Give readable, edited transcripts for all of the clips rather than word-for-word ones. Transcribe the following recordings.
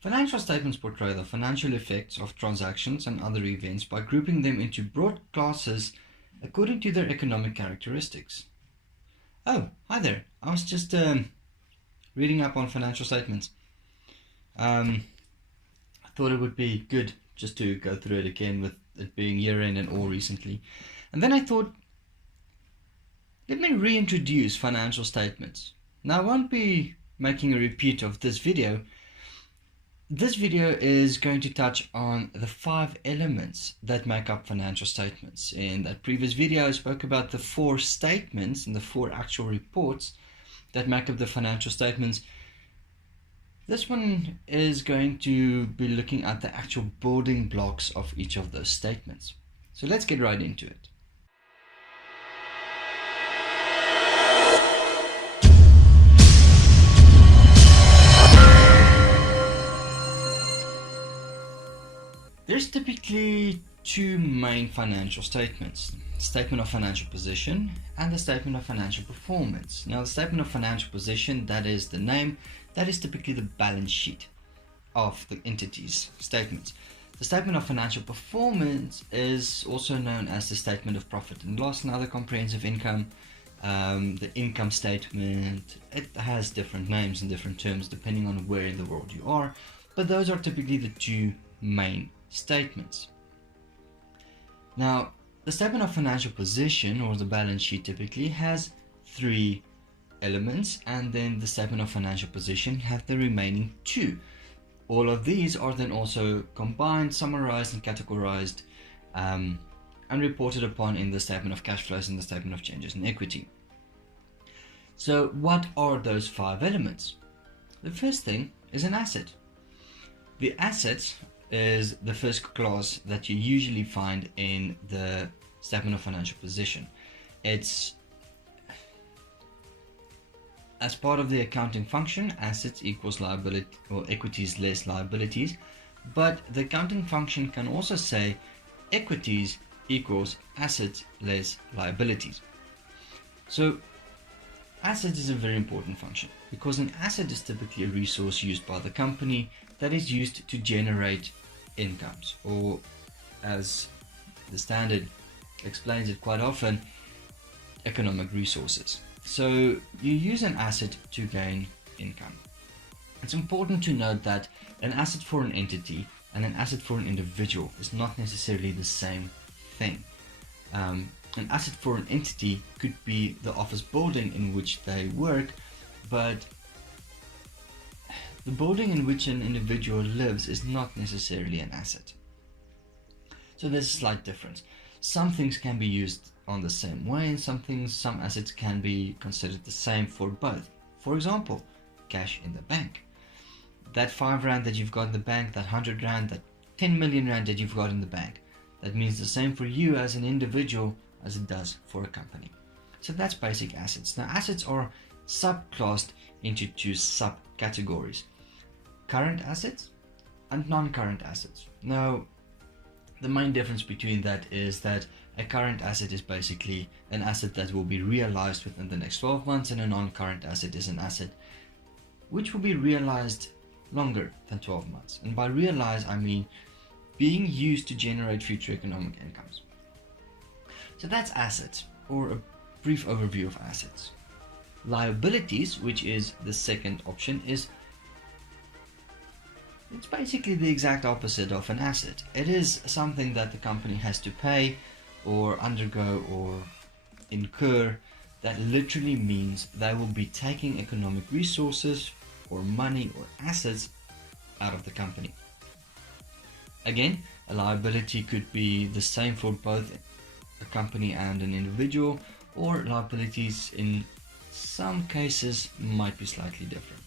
Financial statements portray the financial effects of transactions and other events by grouping them into broad classes according to their economic characteristics. Oh, hi there. I was just reading up on financial statements. I thought it would be good just to go through it again with it being year-end and all recently. And then I thought, let me reintroduce financial statements. Now I won't be making a repeat of this video. This video is going to touch on the 5 elements that make up financial statements. In that previous video I spoke about the 4 statements and the 4 actual reports that make up the financial statements. This one is going to be looking at the actual building blocks of each of those statements. So let's get right into it. There's typically 2 main financial statements: statement of financial position and the statement of financial performance. Now the statement of financial position, that is the name, that is typically the balance sheet of the entity's statements. The statement of financial performance is also known as the statement of profit and loss and other comprehensive income, the income statement. It has different names and different terms depending on where in the world you are, but those are typically the 2 main statements. Now, the statement of financial position, or the balance sheet, typically has 3 elements, and then the statement of financial position have the remaining 2. All of these are then also combined, summarized and categorized and reported upon in the statement of cash flows and the statement of changes in equity. So what are those 5 elements? The first thing is an asset. The assets is the first clause that you usually find in the statement of financial position. It's as part of the accounting function, assets equals liability or equities less liabilities, but the accounting function can also say equities equals assets less liabilities. So assets is a very important function because an asset is typically a resource used by the company that is used to generate incomes, or as the standard explains it quite often, economic resources. So you use an asset to gain income. It's important to note that an asset for an entity and an asset for an individual is not necessarily the same thing. An asset for an entity could be the office building in which they work, but the building in which an individual lives is not necessarily an asset. So there's a slight difference. Some things can be used on the same way, and some assets can be considered the same for both. For example, cash in the bank. That 5 rand that you've got in the bank, that 100 rand, that 10 million rand that you've got in the bank, that means the same for you as an individual as it does for a company. So that's basic assets. Now assets are subclassed into 2 subcategories: current assets and non-current assets. Now the main difference between that is that a current asset is basically an asset that will be realized within the next 12 months, and a non-current asset is an asset which will be realized longer than 12 months. And by realize I mean being used to generate future economic incomes. So that's assets, or a brief overview of assets. Liabilities, which is the second option, it's basically the exact opposite of an asset. It is something that the company has to pay or undergo or incur. That literally means they will be taking economic resources or money or assets out of the company. Again, a liability could be the same for both a company and an individual, or liabilities in some cases might be slightly different.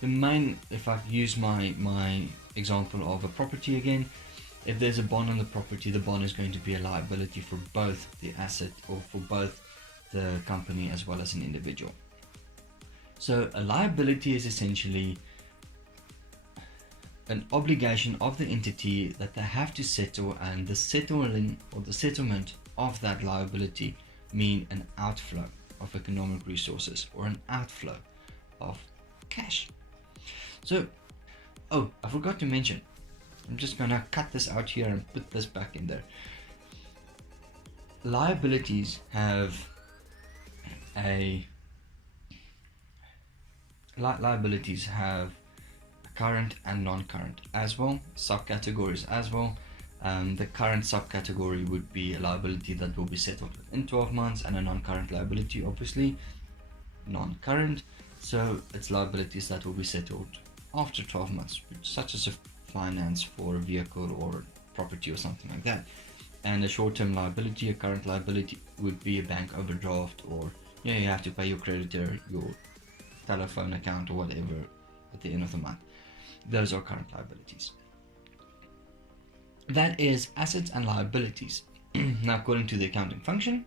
The main, if I use my example of a property again, if there's a bond on the property, the bond is going to be a liability for both the asset, or for both the company as well as an individual. So a liability is essentially an obligation of the entity that they have to settle, and the settling or the settlement of that liability mean an outflow of economic resources or an outflow of cash. So Oh, I forgot to mention. I'm just gonna cut this out here and put this back in there. Liabilities have liabilities have current and non-current as well, subcategories as well. The current subcategory would be a liability that will be settled within 12 months, and a non-current liability, obviously non-current, so it's liabilities that will be settled after 12 months, such as a finance for a vehicle or property or something like that. And a short-term liability, a current liability, would be a bank overdraft, or you have to pay your creditor, your telephone account or whatever at the end of the month. Those are current liabilities. That is assets and liabilities. Now, according to the accounting function,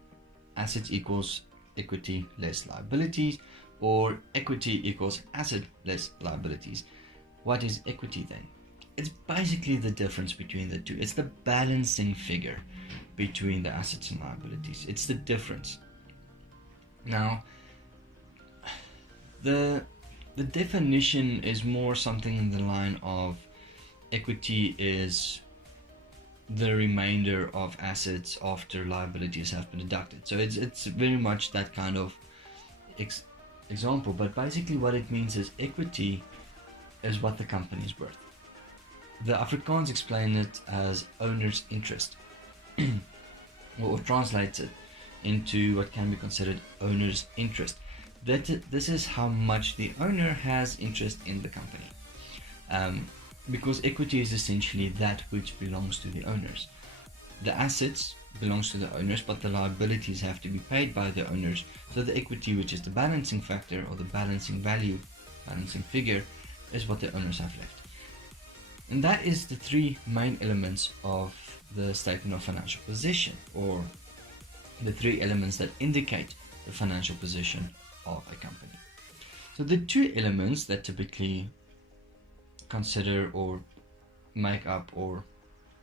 assets equals equity less liabilities, or equity equals asset less liabilities. What is equity then? It's basically the difference between the two. It's the balancing figure between the assets and liabilities. It's the difference. Now, the definition is more something in the line of equity is the remainder of assets after liabilities have been deducted. So it's very much that kind of example, but basically what it means is equity is what the company is worth. The Afrikaans explain it as owner's interest, or translates it into what can be considered owner's interest. This is how much the owner has interest in the company, because equity is essentially that which belongs to the owners. The assets belongs to the owners, but the liabilities have to be paid by the owners. So the equity, which is the balancing factor or the balancing value, balancing figure, is what the owners have left. And that is the three main elements of the statement of financial position, or the three elements that indicate the financial position of a company. So the two elements that typically consider or make up, or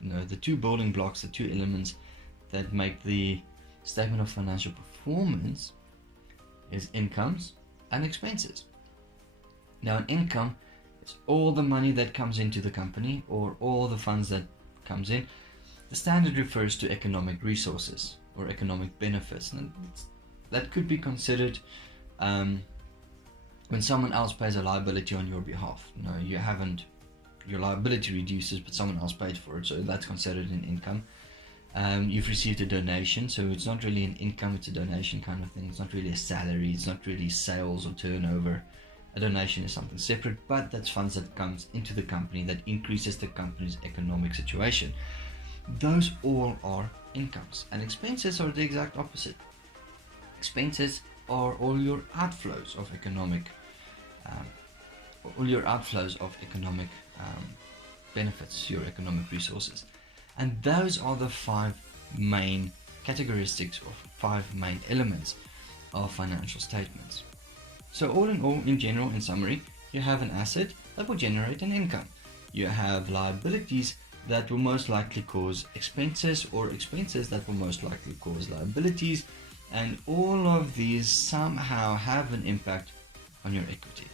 the two building blocks, the two elements that make the statement of financial performance is incomes and expenses. Now, an income is all the money that comes into the company, or all the funds that comes in. The standard refers to economic resources or economic benefits, and that could be considered when someone else pays a liability on your behalf. You haven't, your liability reduces, but someone else paid for it, so that's considered an income. You've received a donation, so it's not really an income, it's a donation kind of thing. It's not really a salary, it's not really sales or turnover. A donation is something separate, but that's funds that comes into the company that increases the company's economic situation. Those all are incomes, and expenses are the exact opposite. Expenses are all your outflows of economic benefits, your economic resources. And those are the five main characteristics, or five main elements of financial statements. So all in all, in general, in summary, you have an asset that will generate an income. You have liabilities that will most likely cause expenses, or expenses that will most likely cause liabilities, and all of these somehow have an impact on your equity.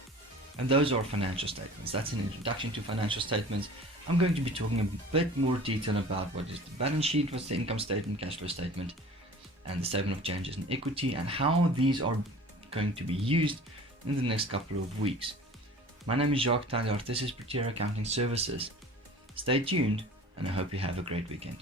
And those are financial statements. That's an introduction to financial statements. I'm going to be talking a bit more detail about what is the balance sheet, what's the income statement, cash flow statement, and the statement of changes in equity, and how these are going to be used in the next couple of weeks. My name is Jacques Taljaard. This is Practitioner Accounting Services. Stay tuned, and I hope you have a great weekend.